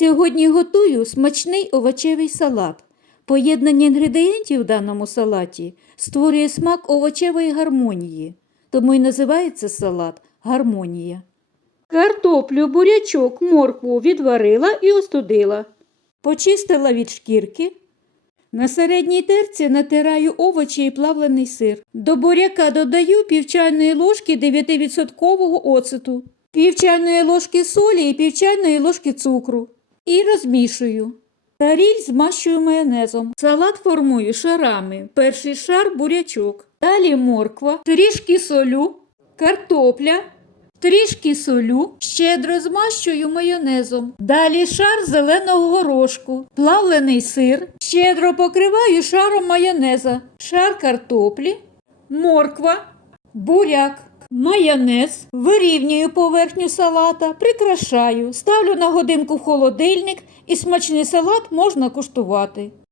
Сьогодні готую смачний овочевий салат. Поєднання інгредієнтів в даному салаті створює смак овочевої гармонії, тому й називається салат гармонія. Картоплю, бурячок, моркву відварила і остудила. Почистила від шкірки. На середній терці натираю овочі і плавлений сир. До буряка додаю пів чайної ложки 9% оцету, пів чайної ложки солі і пів чайної ложки цукру. І розмішую. Таріль змащую майонезом. Салат формую шарами. Перший шар бурячок. Далі морква, трішки солю, картопля, трішки солю, щедро змащую майонезом. Далі шар зеленого горошку, плавлений сир, щедро покриваю шаром майонеза, шар картоплі, морква, буряк. Майонез, вирівнюю поверхню салата, прикрашаю, ставлю на годинку в холодильник і смачний салат можна куштувати.